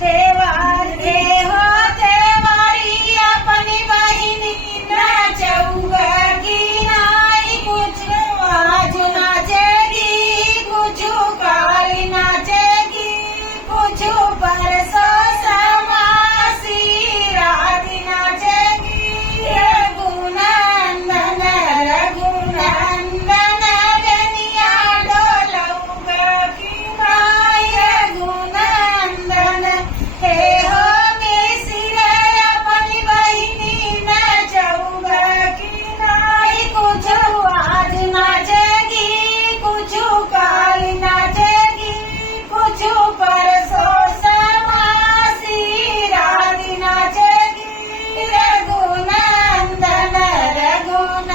தேவாரே una